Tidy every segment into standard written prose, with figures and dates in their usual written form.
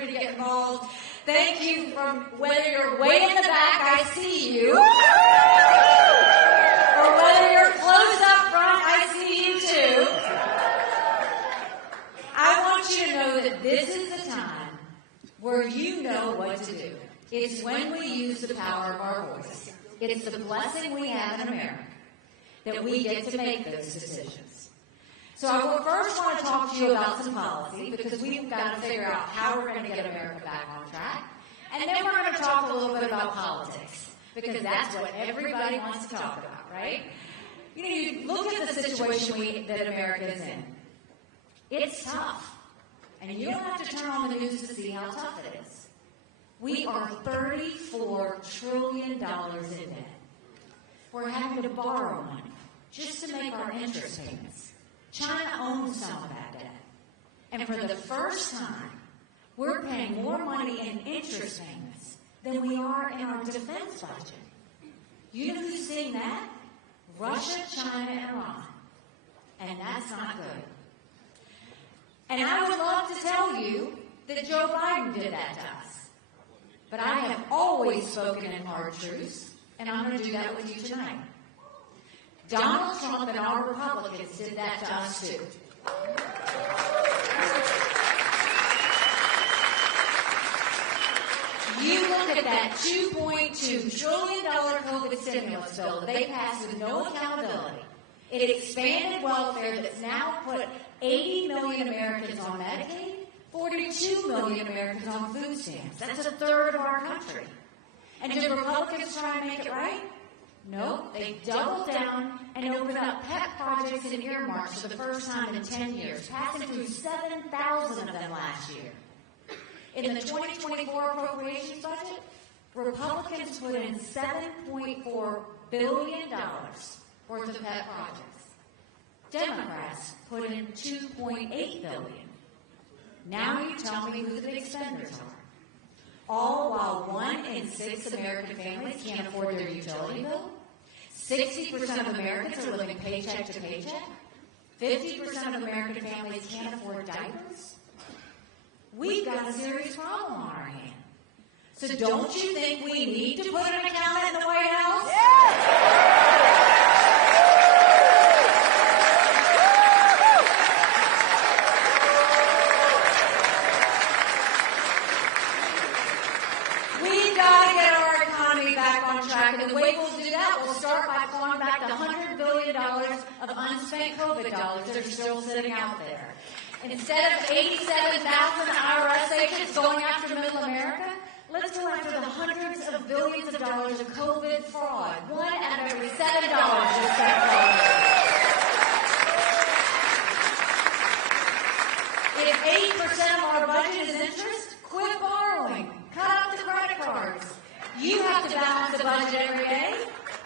opportunity to get involved. Thank you from whether you're way in the back, I see you, or whether you're close up front, I see you too. I want you to know that this is the time where you know what to do. It's when we use the power of our voice. It's the blessing we have in America that we get to make those decisions. So I will first want to talk to you about some policy, because we've got to figure out how we're going to get America back on track. And then we're going to talk a little bit about politics, because that's what everybody wants to talk about, right? You know, you look at the situation that America is in. It's tough. And you don't have to turn on the news to see how tough it is. We are $34 trillion in debt. We're having to borrow money just to make our interest payments. China owns some of that debt. And for the first time, we're paying more money in interest payments than we are in our defense budget. You know who's seeing that? Russia, China, and Iran. And that's not good. And I would love to tell you that Joe Biden did that to us. But I have always spoken in hard truths, and I'm going to do that with you tonight. Donald Trump and our Republicans did that to us too. You look at that $2.2 trillion COVID stimulus bill that they passed with no accountability. It expanded welfare that's now put 80 million Americans on Medicaid, 42 million Americans on food stamps. That's a third of our country. And did Republicans try and make it right? No, they doubled down and opened up pet projects and earmarks for the first time in 10 years, passing through 7,000 of them last year. In the 2024 appropriations budget, Republicans put in $7.4 billion worth of pet projects. Democrats put in $2.8 billion. Now you tell me who the big spenders are. All while 1 in 6 American families can't afford their utility bill. 60% of Americans are living paycheck to paycheck. 50% of American families can't afford diapers. We've got a serious problem on our hands. So don't you think we need to put an accountant in the White House? Yeah. And the way we'll do that, we'll start by clawing back the $100 billion of unspent COVID dollars that are still sitting out there. Instead of 87,000 IRS agents going after middle America, let's go after the hundreds of billions of dollars of COVID fraud. 1 out of every $7 is spent fraud. If 80% of our budget is interest, quit borrowing. Cut out the credit cards. You have to balance the budget every day.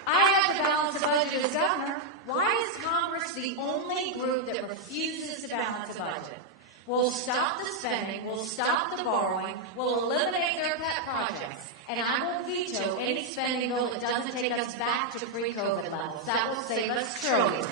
I have to balance the budget as governor. Why is Congress the only group that refuses to balance the budget? We'll stop the spending, we'll stop the borrowing, we'll eliminate their pet projects, and I will veto any spending bill that doesn't take us back to pre-COVID levels. That will save us trillions.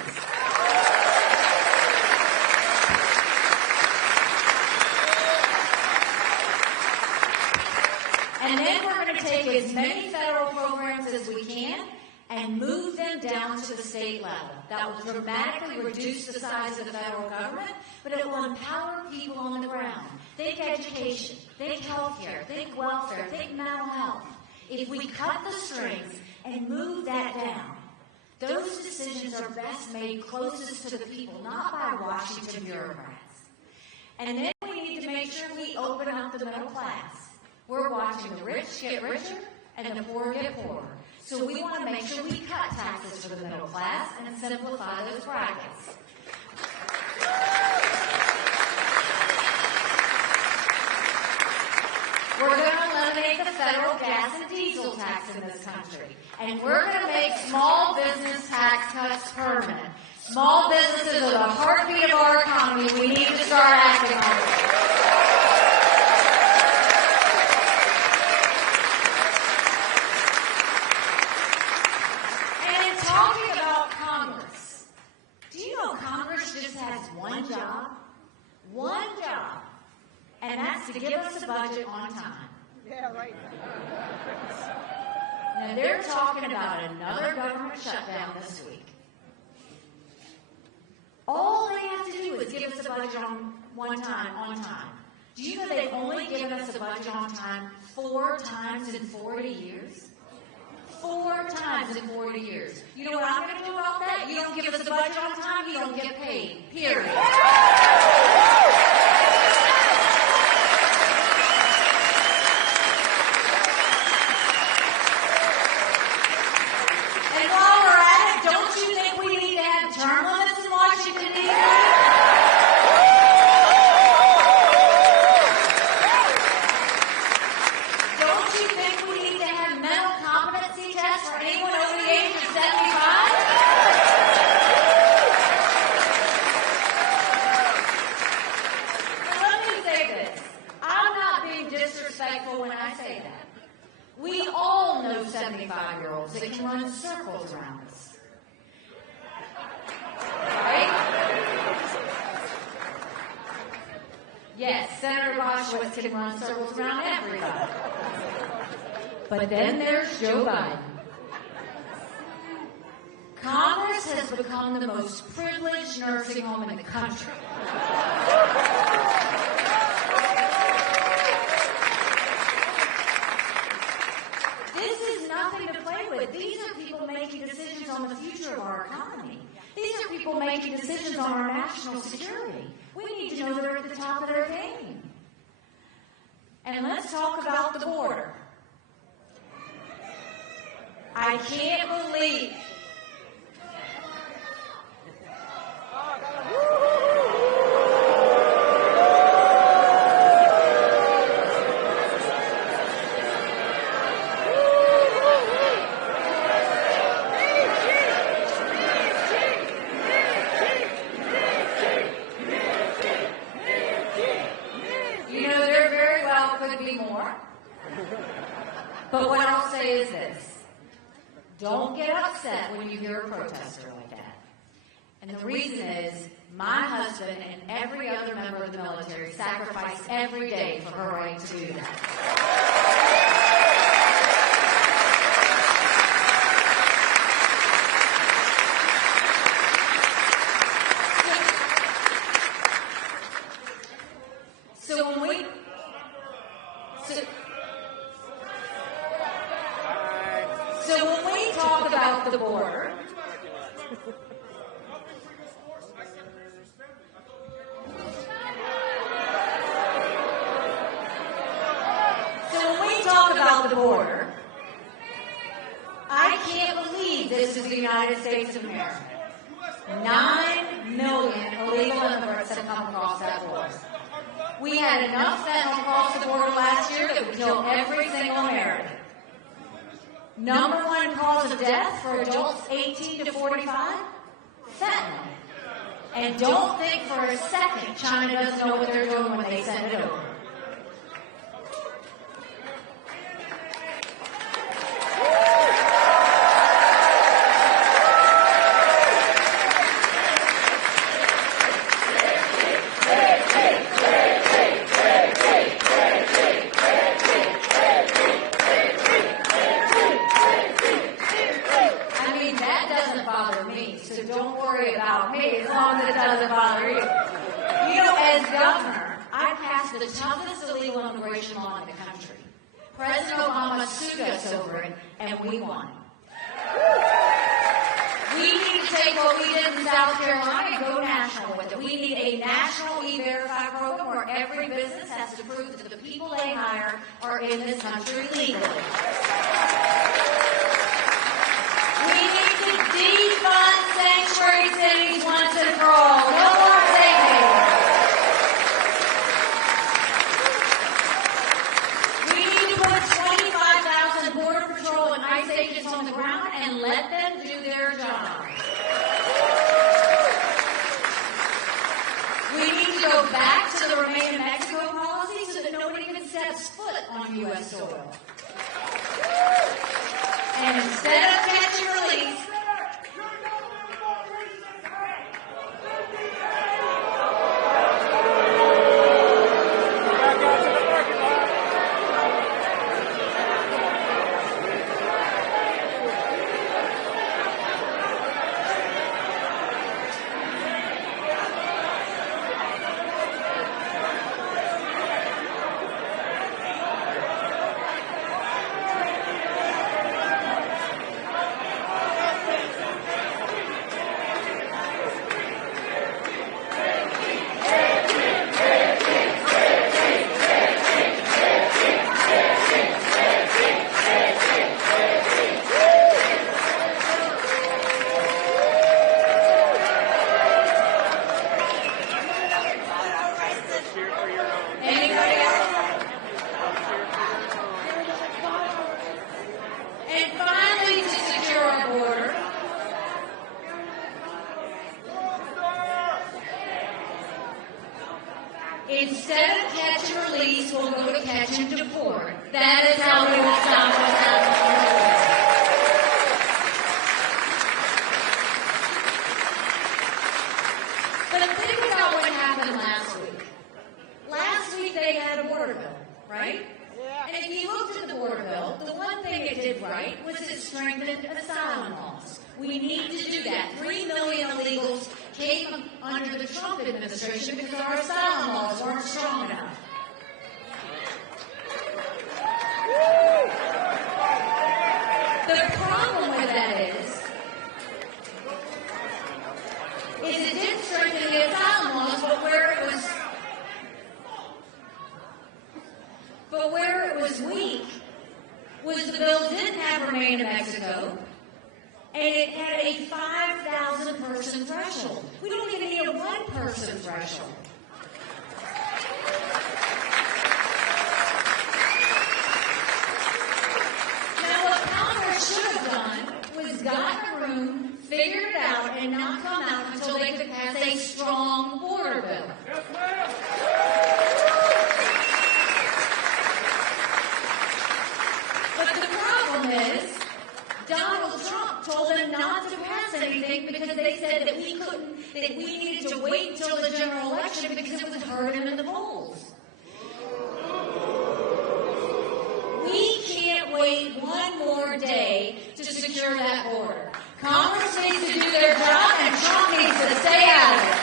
And then we're going to take as many federal programs as we can and move them down to the state level. That will dramatically reduce the size of the federal government, but it will empower people on the ground. Think education, think healthcare, think welfare, think mental health. If we cut the strings and move that down, those decisions are best made closest to the people, not by Washington bureaucrats. And then we need to make sure we open up the middle class. We're watching the rich get richer and the poor get poorer. So we want to make sure we cut taxes for the middle class and simplify those brackets. We're going to eliminate the federal gas and diesel tax in this country. And we're going to make small business tax cuts permanent. Small businesses are the heartbeat of our economy. We need to start acting on it. And and that's to give us a budget on time. Yeah, right. Now, they're talking about another government shutdown this week. All they have to do is give us a budget on time. Do you know they've only given us a budget on time 4 times in 40 years? 4 times in 40 years. You know what I'm going to do about that? You don't give us a budget on time, you don't get paid. Period. And while we're at it, don't you think we need to have term limits in Washington, D.C.? Don't you think we need to have mental competency tests for anyone over the age of 75? And let me say this. I'm not being disrespectful when I say that. We all know 75-year-olds that can run circles around us. Right? Yes, Senator Boschwitz can run circles around everybody. But then there's Joe Biden. Congress has become the most privileged nursing home in the country. This is nothing to play with. These are people making decisions on the future of our economy. These are people making decisions on our national security. We need to know they're at the top of their game. And let's talk about the border. I can't believe there very well could be more. But what I'll say is this. Don't get upset when you hear a protester like that. And the reason is, my husband and every other member of the military sacrifice every day for her right to do that. So when we talk about the border, I can't believe this is the United States of America. 9 million illegal immigrants have come across that border. We had enough fentanyl cross the border last year that would kill every single American. Number 1 cause of death for adults 18 to 45? Fentanyl. And don't think for a second China doesn't know what they're doing when they send it over. The toughest illegal immigration law in the country. President Obama sued us over it, and we won. We need to take what we did in South Carolina and go national with it. We need a national E-Verify program where every business has to prove that the people they hire are in this country legally. We need to defund sanctuary cities once and for all. No more safe havens. Agents on the ground and let them do their job. We need to go back to the Remain in Mexico policy so that nobody even steps foot on U.S. soil. And instead of catch and release, of catch and release will go to catch and deport. That is how we will stop what's happening. But think about what happened last week. Last week they had a border bill, right? Yeah. And if you looked at the border bill, the one thing it did right was it strengthened asylum laws. We need to do that. 3 million illegals came under the Trump administration because our asylum laws weren't strong enough. The problem with that is it did strengthen the asylum laws, but where it was weak was the bill didn't have Remain in Mexico, and it had a 5,000 person threshold. We don't even need a 1 person threshold. Now, what Congress should have done was gotten a room, figured it out, and not come out until they could pass a strong border bill. Yes, ma'am. But the problem is, Donald Trump told them not to pass anything because they said that we needed to wait until the general election because it would hurt him in the polls. We can't wait one more day to secure that border. Congress needs to do their job, and Trump needs to stay out of it.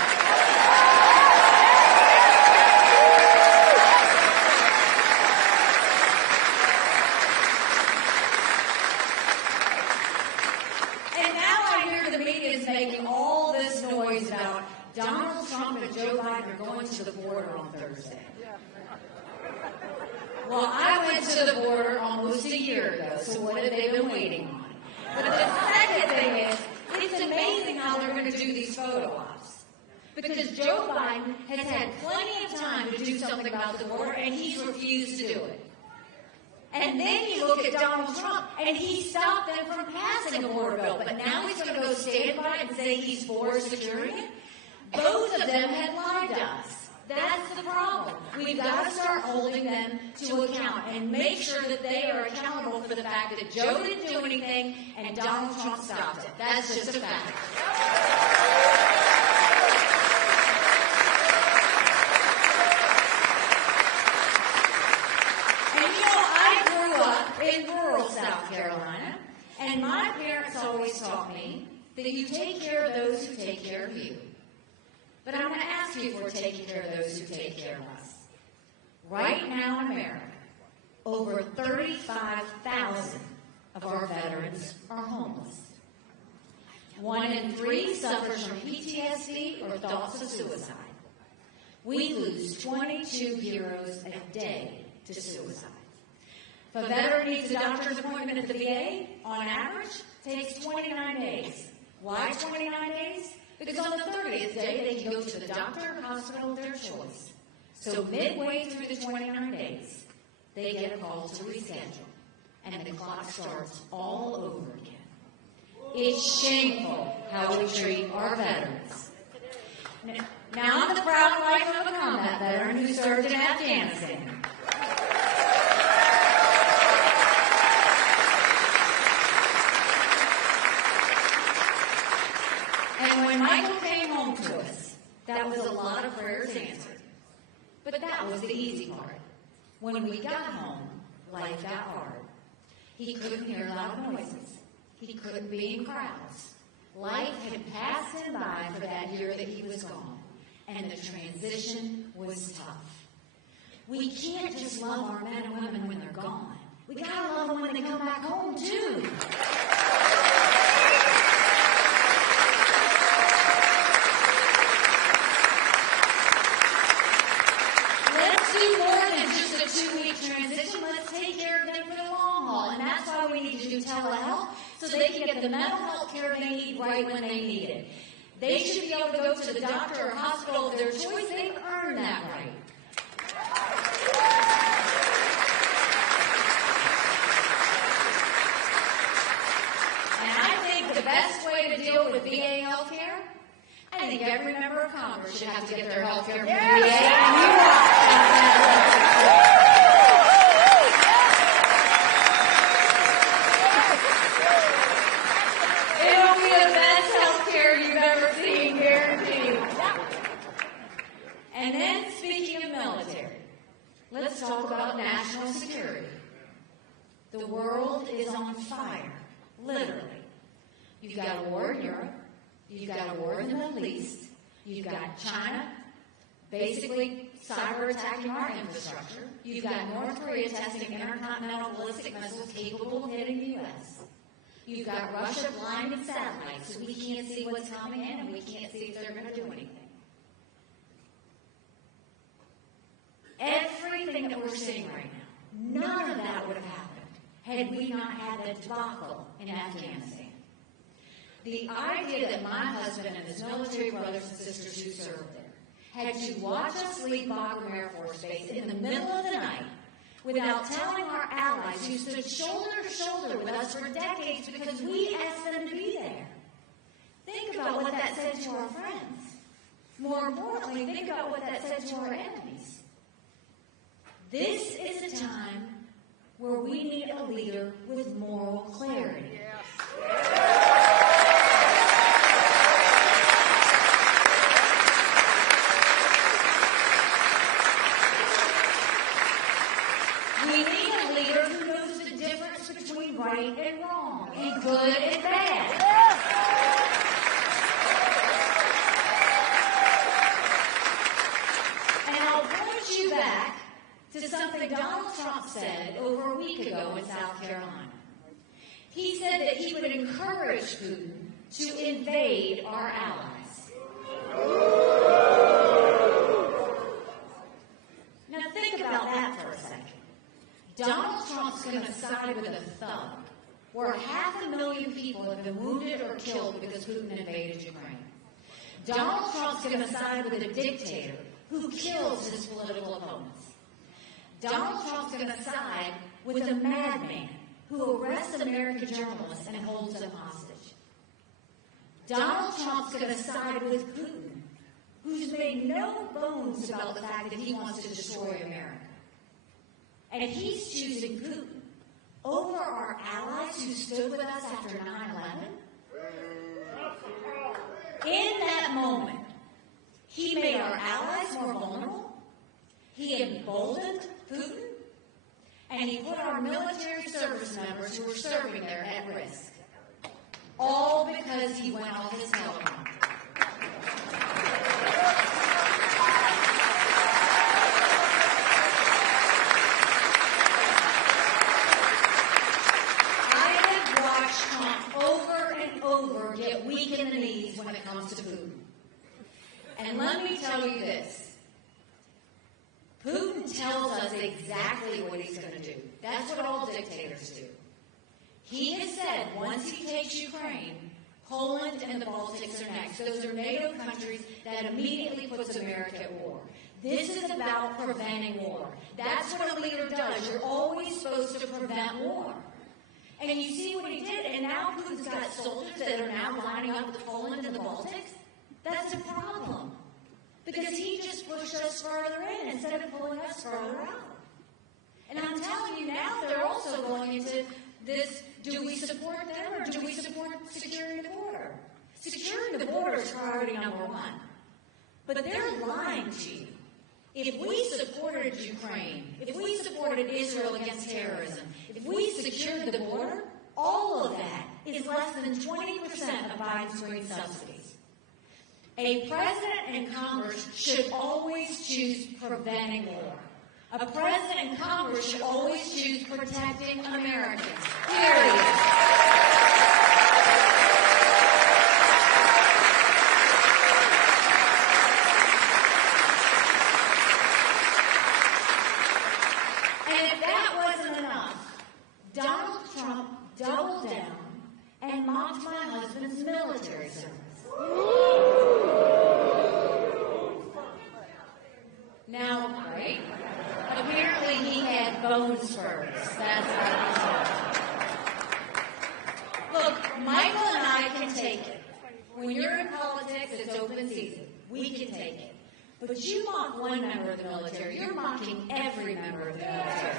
And now I hear the media is making all this noise about Donald Trump and Joe Biden are going to the border on Thursday. Well, I went to the border almost a year ago, so what have they been waiting on? But the second thing is, it's amazing how they're going to do these photo ops. Because Joe Biden has had plenty of time to do something about the border, and he's refused to do it. And then you look at Donald Trump, and he stopped them from passing a border bill. But now he's going to go stand by and say he's for securing it? Both of them had lied to us. That's the problem. We've got to start holding them to account and make sure that they are accountable for the fact that Joe didn't do anything and Donald Trump stopped it. That's just a fact. And you know, I grew up in rural South Carolina, and my parents always taught me that you take care of those who take care of you. But I'm going to ask you if we're taking care of those who take care of us. Right now in America, over 35,000 of our veterans are homeless. 1 in 3 suffers from PTSD or thoughts of suicide. We lose 22 heroes a day to suicide. If a veteran needs a doctor's appointment at the VA, on average, it takes 29 days. Why 29 days? Because on the 30th day, they can go to the doctor or hospital of their choice. So midway through the 29 days, they get a call to reschedule. And the clock starts all over again. It's shameful how we treat our veterans. Now, I'm the proud wife of a combat veteran who served in Afghanistan. And when Michael came home to us, that was a lot of prayers answered. But that was the easy part. When we got home, life got hard. He couldn't hear loud noises. He couldn't be in crowds. Life had passed him by for that year that he was gone. And the transition was tough. We can't just love our men and women when they're gone. We gotta love them when they come back home, too. Do more than just a 2-week transition. Let's take care of them for the long haul. And that's why we need to do telehealth, so they can get the mental health care they need right when they need it. They should be able to go to the doctor or hospital of their choice. They've earned that right. And I think the best way to deal with VA health care, I think every member of Congress should have to get their health care from the VA, and you rock. let's talk about national security. The world is on fire, literally. You've got a war in Europe. You've got a war in the Middle East. You've got China basically cyber attacking our infrastructure. You've got North Korea testing intercontinental ballistic missiles capable of hitting the U.S. You've got Russia blinding satellites so we can't see what's coming in and we can't see if they're going to do anything. Everything that we're seeing right now, none of that would have happened had we not had the debacle in Afghanistan. The idea that my husband and his military brothers and sisters who served there had to watch us leave Bagram Air Force Base in the middle of the night without telling our allies who stood shoulder to shoulder with us for decades because we asked them to be there. Think about what that said to our friends. More importantly, think about what that said to our enemies. This is a time where we need a leader with moral clarity. We need a leader who knows the difference between right and wrong, and good and bad. And I'll point you back to something Donald Trump said over a week ago in South Carolina. He said that he would encourage Putin to invade our allies. Now think about that for a second. Donald Trump's going to side with a thug where 500,000 people have been wounded or killed because Putin invaded Ukraine. Donald Trump's going to side with a dictator who kills his political opponents. Donald Trump's going to side with a madman who arrests American journalists and holds them hostage. Donald Trump's going to side with Putin, who's made no bones about the fact that he wants to destroy America. And he's choosing Putin over our allies who stood with us after 9/11. In that moment, he made our allies more vulnerable. He emboldened Putin, and he put our military service members who were serving there at risk. All because he went off his teleprompter. I have watched Trump over and over get weak in the knees when it comes to Putin. And let me tell you this. Putin tells us exactly what he's going to do. That's what all dictators do. He has said once he takes Ukraine, Poland and the Baltics are next. Those are NATO countries that immediately puts America at war. This is about preventing war. That's what a leader does. You're always supposed to prevent war. And you see what he did, and now Putin's got soldiers that are now lining up with Poland and the Baltics. That's a problem. Because he just pushed us further in instead of pulling us further out. And I'm telling you now, they're also going into this, do we support them or do we support securing the border? Securing the border is priority number one. But they're lying to you. If we supported Ukraine, if we supported Israel against terrorism, if we secured the border, all of that is less than 20% of Biden's green subsidies. A president and Congress should always choose preventing war. A president and Congress should always choose protecting Americans. Period. And if that wasn't enough, Donald Trump doubled down and mocked my husband's military service. Now, right? Apparently he had bones first. That's what he said. Look, Michael and I can take it. When you're in politics, it's open season. We can take it. But you mock one member of the military, you're mocking every member of the military.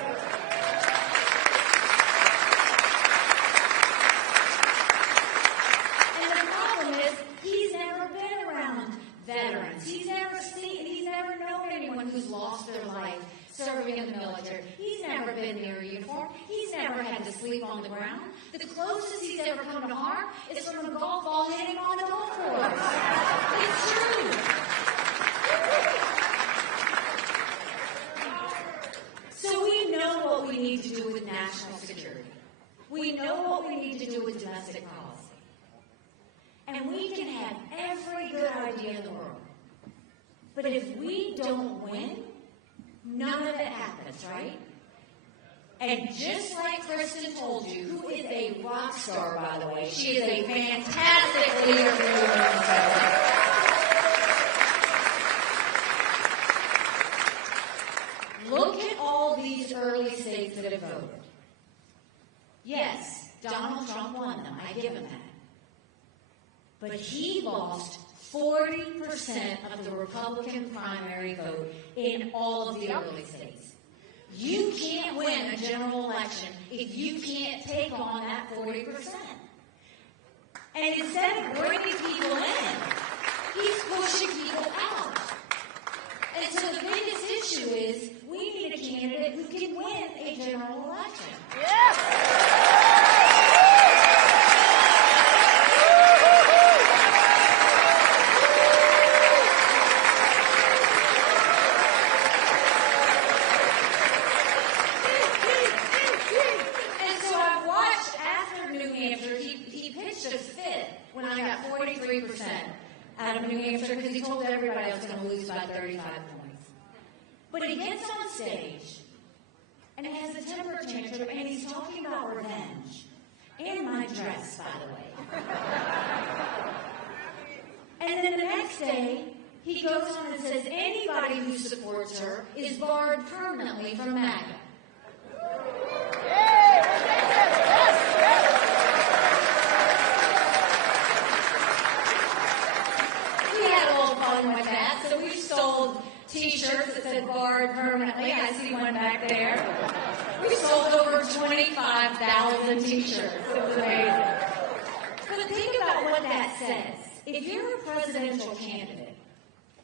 And the problem is, he's never been around veterans. He's never known anyone who's lost their life serving serving in the military. He's never been near a uniform. He's never had to sleep on the ground. The closest he's ever come to harm is from a golf ball hitting on the golf course. It's true. So we know what we need to do with national security. We know what we need to do with domestic policy. And we can have every good idea in the world. But if we don't win, none of it happens, right? And just like Kristen told you, who is a rock star, by the way, she is a fantastic leader for the women's. Look at all these early states that have voted. Yes, Donald Trump won them. I give him that. But he lost 40% of the Republican primary vote in all of the early states. You can't win a general election if you can't take on that 40%. And instead of bringing people in, he's pushing people out. And so the biggest issue is we need a candidate who can win a general election. Yeah. Out of New Hampshire, because he told everybody I was going to lose by 35 points. But he gets on stage, and he has a temper tantrum, and he's talking about revenge. And my dress, by the way. And then the next day, he goes on and says anybody who supports her is barred permanently from MAGA. Like that. So we sold T-shirts that said barred permanently. I see one back there. We sold over 25,000 T-shirts. It was amazing. But think about what that says. If you're a presidential candidate,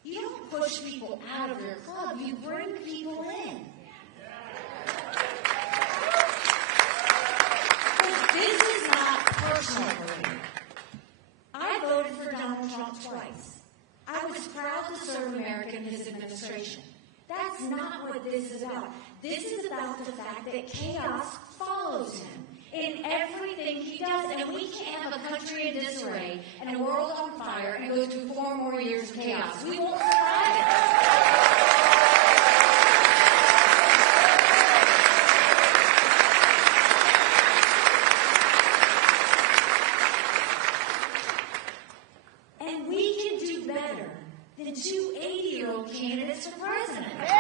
you don't push people out of your club. You bring people in. But this is not personal for me. I voted for Donald Trump twice. I was proud to serve America in his administration. That's not what this is about. This is about the fact that chaos follows him in everything he does. And we can't have a country in disarray and a world on fire and go through 4 more years of chaos. We won't survive it. Than 2 80-year-old candidates for president. Yes!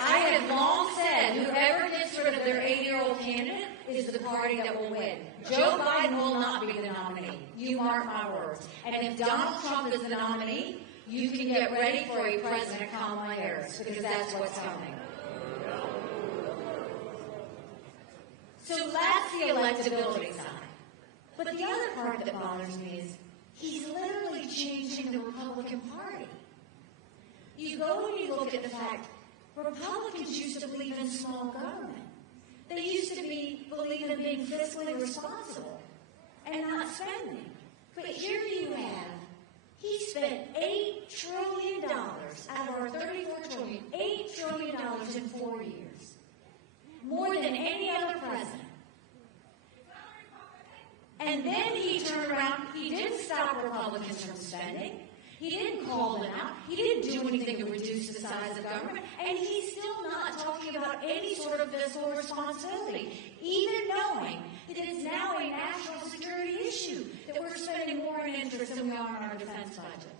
I have long said whoever gets rid of their 80-year-old candidate is the party that will win. Joe Biden will not be the nominee. You mark my words. And if Donald Trump is the nominee, you can get ready for a President Kamala Harris, because that's what's coming. So that's the electability side. But the other part that bothers me is he's literally changing the Republican Party. You go and you look at the fact Republicans used to believe in small government. They used to believe in being fiscally responsible and not spending. But here you have, he spent $8 trillion out of our $34 trillion, $8 trillion in 4 years. More than any other president. And then he turned around, he didn't stop Republicans from spending, he didn't call them out, he didn't do anything to reduce the size of government, and he's still not talking about any sort of fiscal responsibility, even knowing that it is now a national security issue, that we're spending more in interest than we are on our defense budget.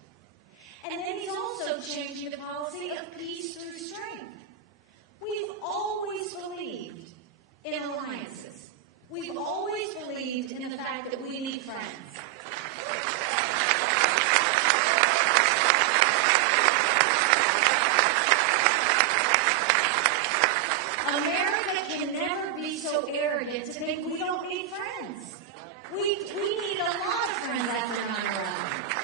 And then he's also changing the policy of peace through strength. We've always believed in alliances. We've always believed in the fact that we need friends. America can never be so arrogant to think we don't need friends. We need a lot of friends after 9/11.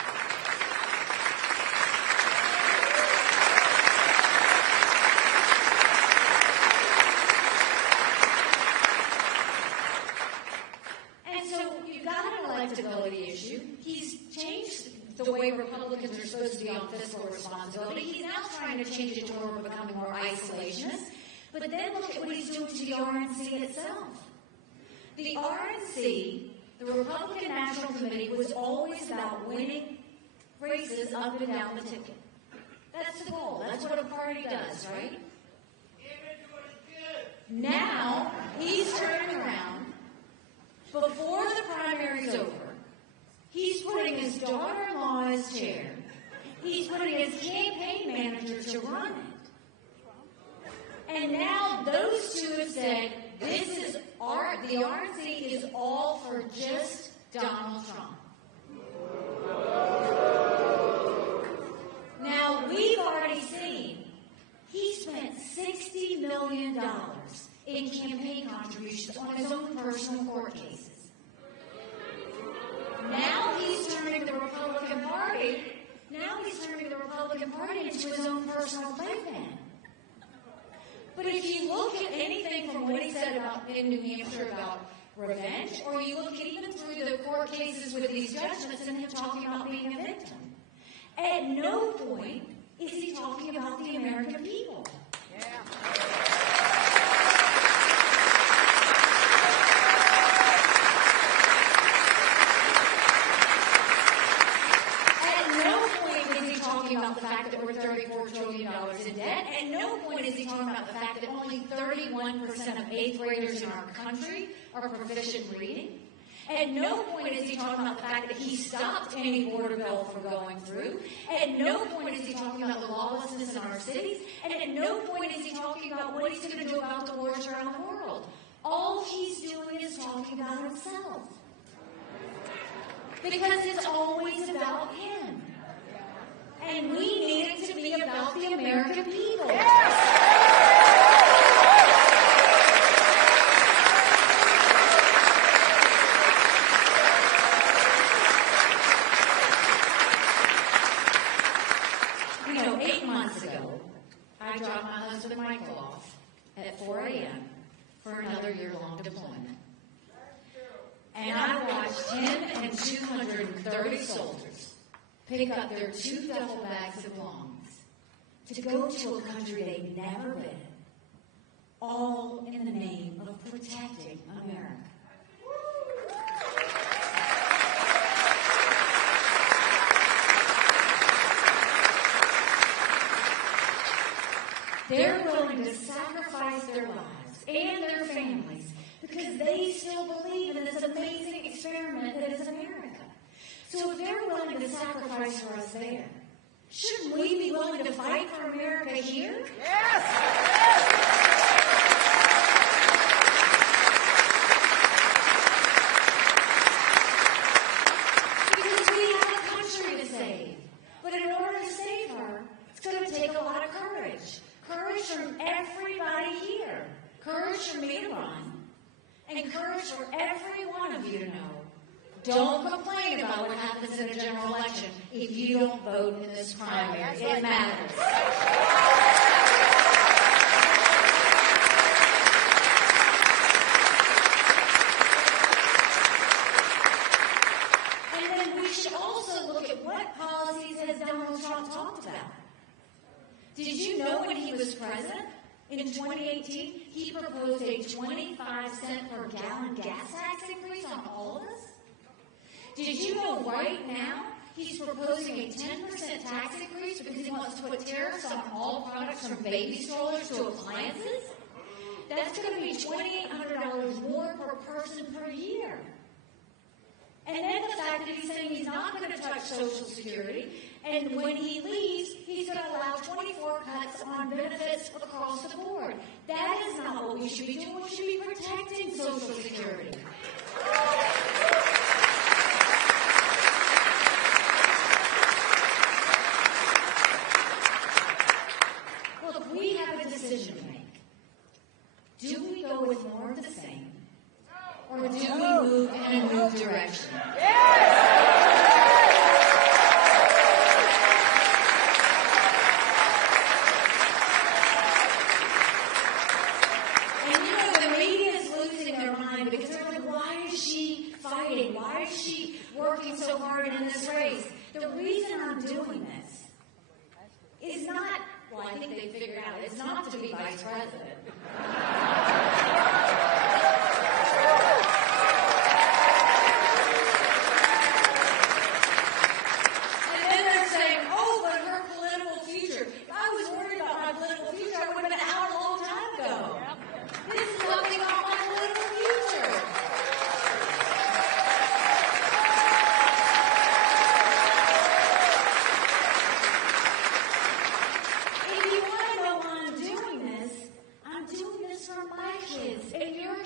Republicans are supposed to be on fiscal responsibility. He's now trying to change it to where we're becoming more isolationist. But then look at what he's doing to the RNC itself. The RNC, the Republican National Committee, was always about winning races up and down the ticket. That's the goal. That's what a party does, right? Now, he's turning around. Before the primary's over, he's putting his daughter-in-law as chair. He's putting his campaign manager to run it. And now those two have said, the RNC is all for just Donald Trump. Now, we've already seen he spent $60 million in campaign contributions on his own personal court cases. Now he's turning the Republican Party into his own personal playpen. But if you look at anything from what he said about in New Hampshire about revenge, or you look at even through the court cases with these judgments and him talking about being a victim, at no point is he talking about the American people. Yeah. About the fact that we're $34 trillion in debt. At no point is he talking about the fact that only 31% of 8th graders in our country are proficient in reading. At no point is he talking about the fact that he stopped any border bill from going through. At no point is he talking about the lawlessness in our cities. And at no point is he talking about what he's going to do about the wars around the world. All he's doing is talking about himself. Because it's always about him. And we need it to be about the American people. Yes! You know, 8 months ago, I dropped my husband Michael off at 4 a.m. for another year-long deployment. And I watched him and 230 soldiers pick up their 2 duffel bags of belongings to go to a country they'd never been, all in the name of protecting America. They're willing to sacrifice their lives and their families because they still believe in this amazing experiment that is America. So if they're willing to sacrifice for us there, shouldn't we be willing to fight for America here? Yes! Because we have a country to save. But in order to save her, it's going to take a lot of courage. Courage from everybody here. Courage for me to run. And courage for every one of you to know. Don't complain about what happens in a general election if you don't vote in this primary. It matters. And then we should also look at what policies has Donald Trump talked about. Did you know when he was president in 2018, he proposed a 25-cent per gallon gas tax increase on all of us? Did you know right now he's proposing a 10% tax increase because he wants to put tariffs on all products from baby strollers to appliances? That's going to be $2,800 more per person per year. And then the fact that he's saying he's not going to touch Social Security, and when he leaves, he's going to allow 24 cuts on benefits across the board. That is not what we should be doing. We should be protecting Social Security. Look, we have a decision to make. Do we go with more of the same? Or do we move in a new direction? And you know, the media is losing their mind because they're like, why is she fighting? they figured out it's not to be vice president. And then they're saying, oh, but her political future. If I was worried about my political future, I would have been out a long time ago. This is nothing about my political future. If you want to know why I'm doing this for my kids and your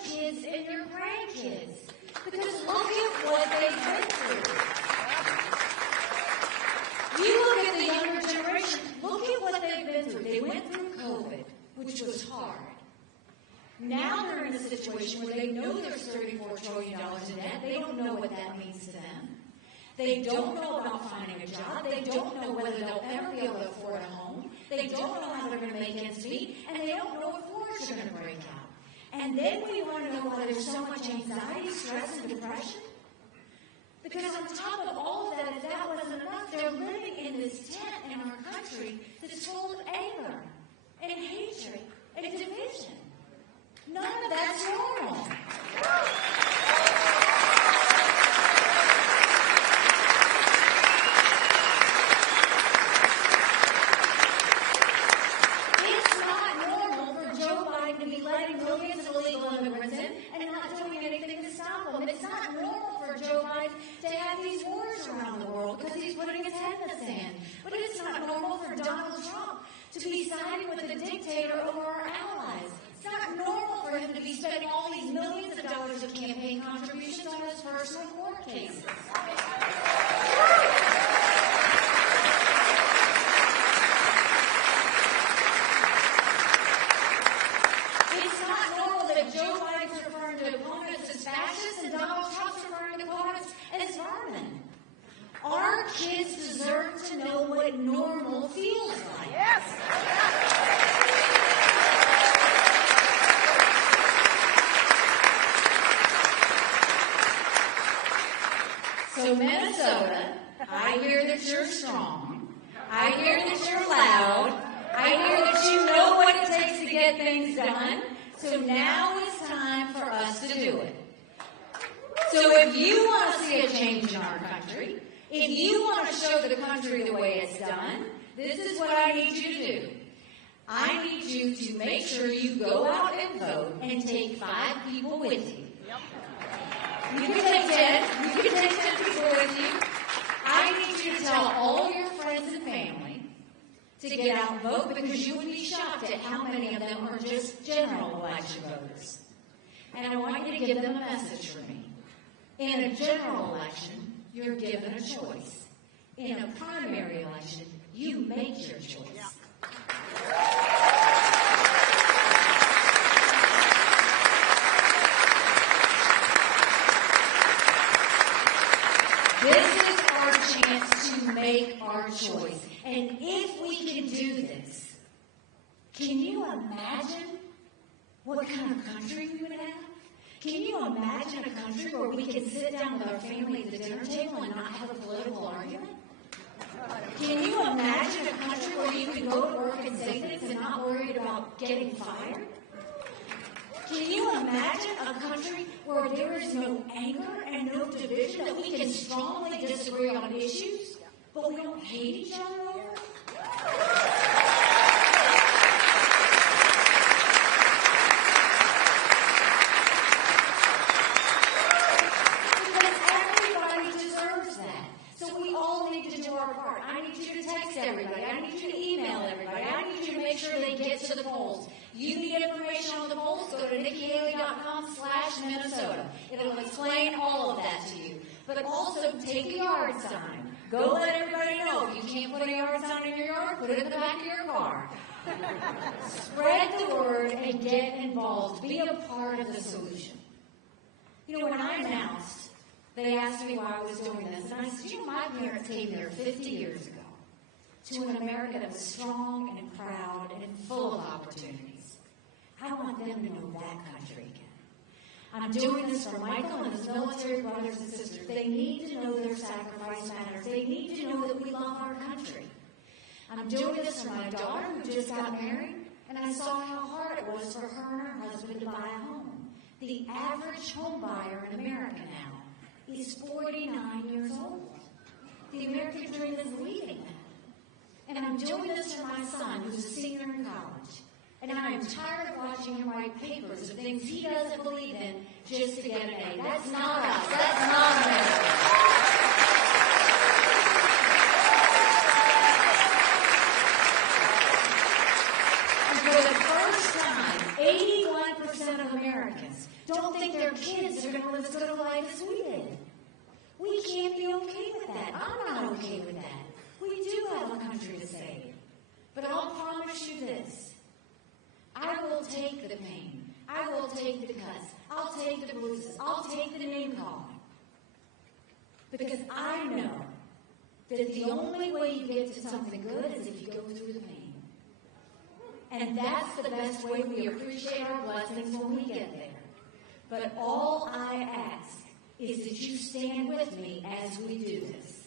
grandkids. Because look at what they've been through. You look at the younger generation, look at what they've been through. They went through COVID, which was hard. Now they're in a situation where they know there's $34 trillion in debt. They don't know what that means to them. They don't know about finding a job. They don't know whether they'll ever be able to afford a home. They don't know how they're going to make ends meet. And they don't know if wars are going to break out. And then we want to know why there's so much anxiety, stress, and depression. Because on top of all of that, if that wasn't enough, they're living in this tent in our country that's full of anger and hatred and division. None of that's normal. It's not normal for Joe Biden to be letting millions of illegal immigrants in and not doing anything to stop them. It's not normal for Joe Biden to have these wars around the world because he's putting his head in the sand. But it's not normal for Donald Trump to be siding with a dictator over our allies. It's not normal for him to be spending all these millions of dollars of campaign contributions on his personal court cases. It's not normal that Joe Biden's referring to opponents as fascists and Donald Trump's referring to opponents as vermin. Our kids deserve to know what normal feels like. Yes. So Minnesota, I hear that you're strong. I hear that you're loud. I hear that you know what it takes to get things done. So now it's time for us to do it. So if you want to see a change in our country, if you want to show the country the way it's done, this is what I need you to do. I need you to make sure you go out and vote and take 5 people with you. You can take 10. You can take 10 people with you. I need you to tell all your friends and family to get out and vote because you would be shocked at how many of them are just general election voters. And I want you to give them a message from me. In a general election, you're given a choice. In a primary election, you make your choice. This is our chance to make our choice. And if we can do this, can you imagine what kind of country we would have? Can you imagine a country where we can sit down with our family at the dinner table and not have a political argument? Can you imagine a country where you can go to work and say things and not worried about getting fired? Can you imagine a country where there is no anger and no division, that we can strongly disagree on issues, but we don't hate each other over it? Because everybody deserves that. So we all need to do our part. I need you to text everybody. I need you to email everybody. I need you to make sure they get to the polls. You need information on the polls, go to NikkiHaley.com/Minnesota. It'll explain all of that to you. But also take a yard sign. Go let everybody know. If you can't put a yard sign in your yard, put it in the back of your car. Spread the word and get involved. Be a part of the solution. You know, when I announced, they asked me why I was doing this, and I said, you know, my parents came here 50 years ago to an America that was strong and proud and full of opportunities. I want them to know that country again. I'm doing this for Michael and his military brothers and sisters. They need to know their sacrifice matters. They need to know that we love our country. I'm doing this for my daughter who just got married, and I saw how hard it was for her and her husband to buy a home. The average home buyer in America now is 49 years old. The American dream is leaving them. And I'm doing this for my son, who's a senior in college. And I am tired of watching him write papers of things he doesn't believe in just to get an A. That's not us. That's not America. And for the first time, 81% of Americans don't think their kids are going to live as good a life as we did. We can't be okay with that. I'm not okay with that. We do have a country to save. But I'll promise you this. I will take the pain. I will take the cuts. I'll take the bruises. I'll take the name calling. Because I know that the only way you get to something good is if you go through the pain. And that's the best way we appreciate our blessings when we get there. But all I ask is that you stand with me as we do this.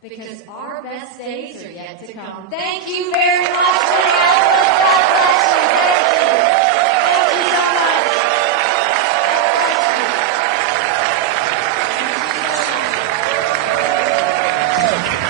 Because our best days are yet to come. Thank you very much.